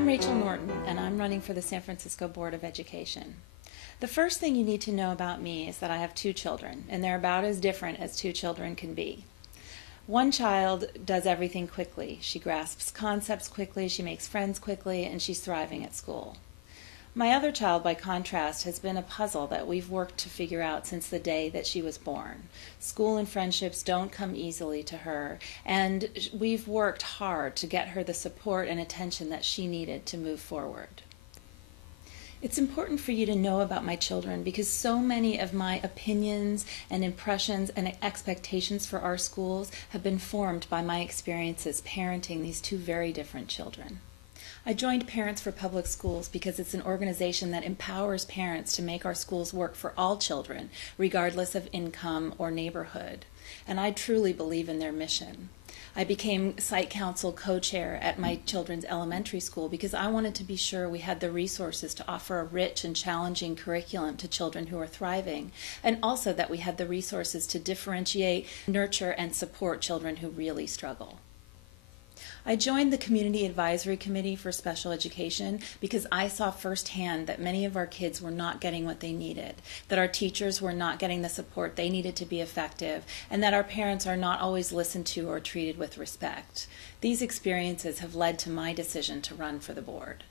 I'm Rachel Norton, and I'm running for the San Francisco Board of Education. The first thing you need to know about me is that I have two children, and they're about as different as two children can be. One child does everything quickly. She grasps concepts quickly, she makes friends quickly, and she's thriving at school. My other child, by contrast, has been a puzzle that we've worked to figure out since the day that she was born. School and friendships don't come easily to her, and we've worked hard to get her the support and attention that she needed to move forward. It's important for you to know about my children because so many of my opinions and impressions and expectations for our schools have been formed by my experiences parenting these two very different children. I joined Parents for Public Schools because it's an organization that empowers parents to make our schools work for all children, regardless of income or neighborhood. And I truly believe in their mission. I became site council co-chair at my children's elementary school because I wanted to be sure we had the resources to offer a rich and challenging curriculum to children who are thriving, and also that we had the resources to differentiate, nurture, and support children who really struggle. I joined the Community Advisory Committee for Special Education because I saw firsthand that many of our kids were not getting what they needed, that our teachers were not getting the support they needed to be effective, and that our parents are not always listened to or treated with respect. These experiences have led to my decision to run for the board.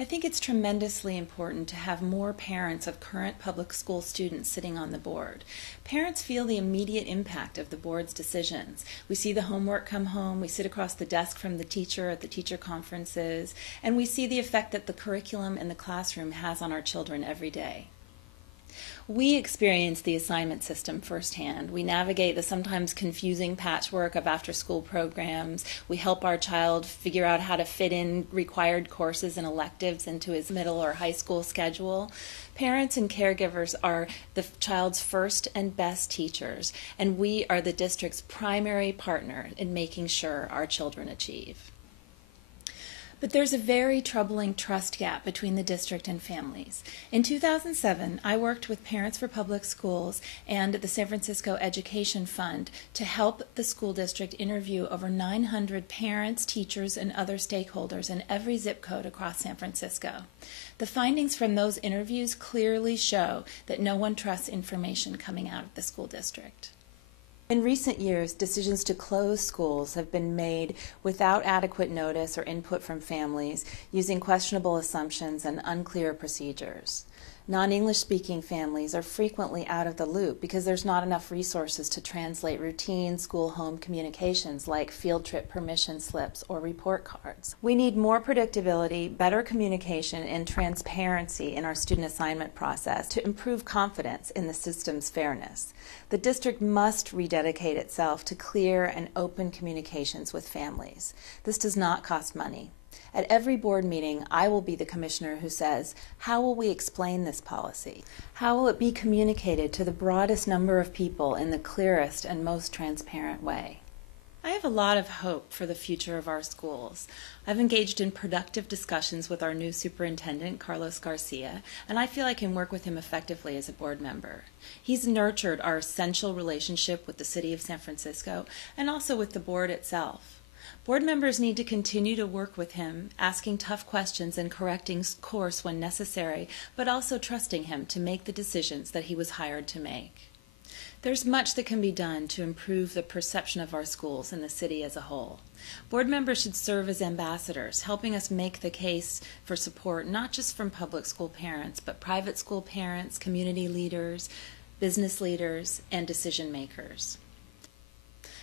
I think it's tremendously important to have more parents of current public school students sitting on the board. Parents feel the immediate impact of the board's decisions. We see the homework come home, we sit across the desk from the teacher at the teacher conferences, and we see the effect that the curriculum in the classroom has on our children every day. We experience the assignment system firsthand. We navigate the sometimes confusing patchwork of after-school programs. We help our child figure out how to fit in required courses and electives into his middle or high school schedule. Parents and caregivers are the child's first and best teachers, and we are the district's primary partner in making sure our children achieve. But there's a very troubling trust gap between the district and families. In 2007, I worked with Parents for Public Schools and the San Francisco Education Fund to help the school district interview over 900 parents, teachers, and other stakeholders in every zip code across San Francisco. The findings from those interviews clearly show that no one trusts information coming out of the school district. In recent years, decisions to close schools have been made without adequate notice or input from families, using questionable assumptions and unclear procedures. Non-English speaking families are frequently out of the loop because there's not enough resources to translate routine school-home communications like field trip permission slips or report cards. We need more predictability, better communication, and transparency in our student assignment process to improve confidence in the system's fairness. The district must rededicate itself to clear and open communications with families. This does not cost money. At every board meeting, I will be the commissioner who says, how will we explain this policy? How will it be communicated to the broadest number of people in the clearest and most transparent way? I have a lot of hope for the future of our schools. I've engaged in productive discussions with our new superintendent, Carlos Garcia, and I feel I can work with him effectively as a board member. He's nurtured our essential relationship with the city of San Francisco and also with the board itself. Board members need to continue to work with him, asking tough questions and correcting course when necessary, but also trusting him to make the decisions that he was hired to make. There's much that can be done to improve the perception of our schools and the city as a whole. Board members should serve as ambassadors, helping us make the case for support not just from public school parents, but private school parents, community leaders, business leaders, and decision makers.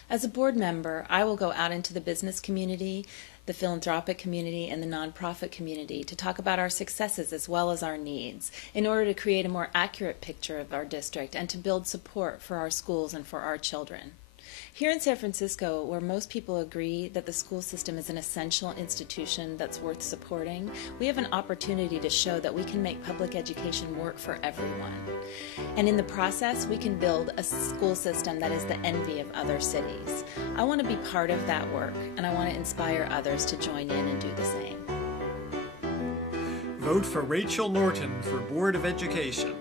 As a board member, I will go out into the business community, the philanthropic community, and the nonprofit community to talk about our successes as well as our needs in order to create a more accurate picture of our district and to build support for our schools and for our children. Here in San Francisco, where most people agree that the school system is an essential institution that's worth supporting, we have an opportunity to show that we can make public education work for everyone. And in the process, we can build a school system that is the envy of other cities. I want to be part of that work, and I want to inspire others to join in and do the same. Vote for Rachel Norton for Board of Education.